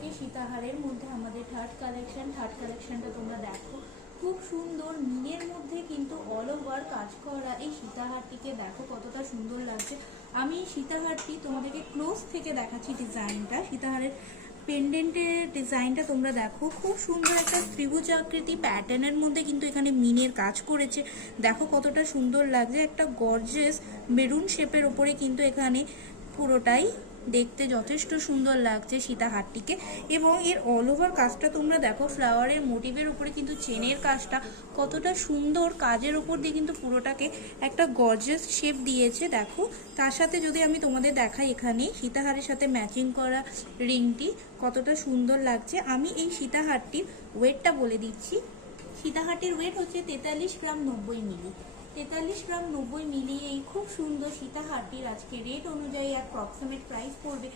থেকে সীতাহারের মধ্যে আমাদের থার্ড কালেকশনটা তোমরা দেখো। খুব সুন্দর মিনের মধ্যে কিন্তু অল ওভার কাজ করা এই সীতাহারটিকে দেখো কতটা সুন্দর লাগছে। আমি এই সীতাহারটি তোমাদেরকে ক্লোজ থেকে দেখাচ্ছি। ডিজাইনটা সীতাহারের পেন্ডেন্টের ডিজাইনটা তোমরা দেখো, খুব সুন্দর একটা ত্রিভুজ আকৃতি প্যাটার্নের মধ্যে কিন্তু এখানে মিনের কাজ করেছে। দেখো কতটা সুন্দর লাগছে, একটা গর্জিয়াস মেরুন শেপের ওপরে কিন্তু এখানে পুরোটাই দেখতে যথেষ্ট সুন্দর লাগছে সীতাহারটিকে। এবং এর অল ওভার কাজটা তোমরা দেখো, ফ্লাওয়ারের মোটিভের উপরে কিন্তু চেনের কাজটা কতটা সুন্দর, কাজের ওপর দিয়ে কিন্তু পুরোটাকে একটা গর্জিয়াস শেপ দিয়েছে। দেখো তার সাথে যদি আমি তোমাদের দেখাই, এখানে সীতাহারের সাথে ম্যাচিং করা রিংটি কতটা সুন্দর লাগছে। আমি এই সীতাহারটির ওয়েটটা বলে দিচ্ছি। সীতাহারটির ওয়েট হচ্ছে 43 গ্রাম 90 মিলি। 43 গ্রাম 90 মিলি এই খুব সুন্দর সীতাহারটির আজকে রেট অনুযায়ী অ্যাপ্রক্সিমেট প্রাইস পড়বে